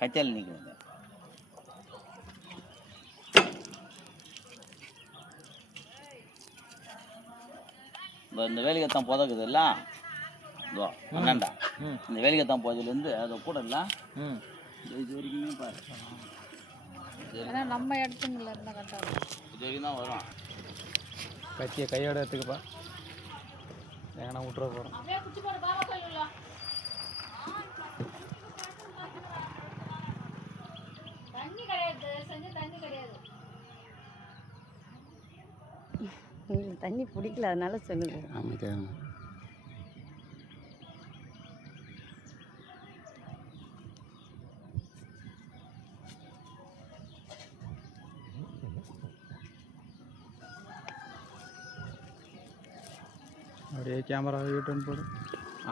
கச்சல் நிற்குங்க. இந்த வேலிகத்தான் புதக்குதுல்ல அண்ணாண்டா, இந்த வேலிகத்தான் போதிலேருந்து அதை கூட இல்லை இது வரைக்குமே பாரு. நம்ம இடத்துங்கள இருந்தால் கரெக்டாக இது வரைக்கும் தான் வரும். கத்தியை கையோட எடுத்துக்கப்பா, ஏன்னா விட்டுற போகிறோம். தண்ணி பிடிக்கல அதனால சொல்லுது. ஆமாம், அப்படியே கேமரா யூட்டன் போடு,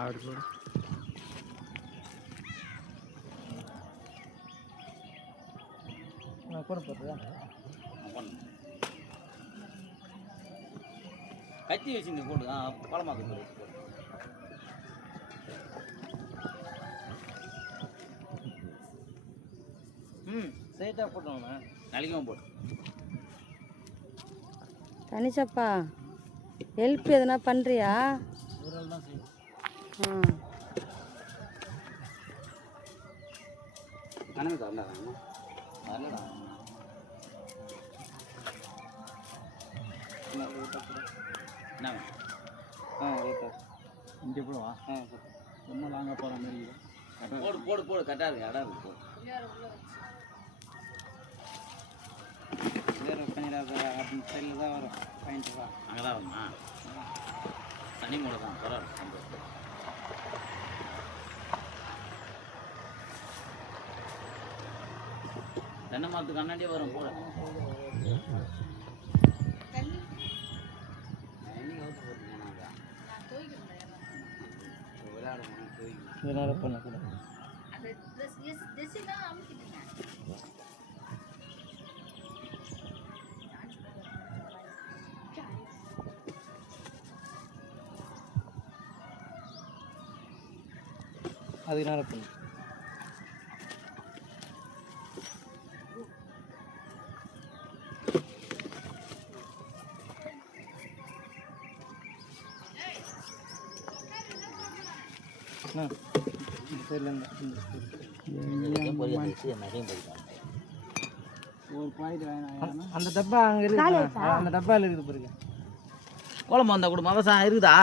ஆடு போடு. கூட போடுறதா கத்தி வச்சுங்க போடு. பழமாக்கு ஸ்ட்ரைட்டாக போட்டோம். நாளைக்கும் போடு. தனிச்சப்பா ஹெல்ப் எதுனா பண்ணுறியா? ஒரு ஆள் தான் செய்யும். கணக்கு வரலடா வரலடா. என்ன இங்கே போடுவா. ரொம்ப லாங்காக போகிற மாதிரி போடு போடு போடு. கரெக்டாக இருக்கு, இடம் இருக்கு. வேறு பண்ணிடாத அப்படின்னு சைடில் தான் வரும். பாயிண்ட்டு தான் அங்கே தான் வருமா? தனி மூளை தான் பரவாயில்ல. தென்னை மரத்துக்கு அண்ணாண்டியே வரும் போட. இதனால் பண்ணக்கூடாது. அதனால பண்ணு. ஒரு பாயிண்ட் அந்த டப்பா அங்கே இருக்கு. அந்த டப்பாவில் இருக்குது பாருங்க. கோலம் வந்தா கூட மவசம் இருக்குதா?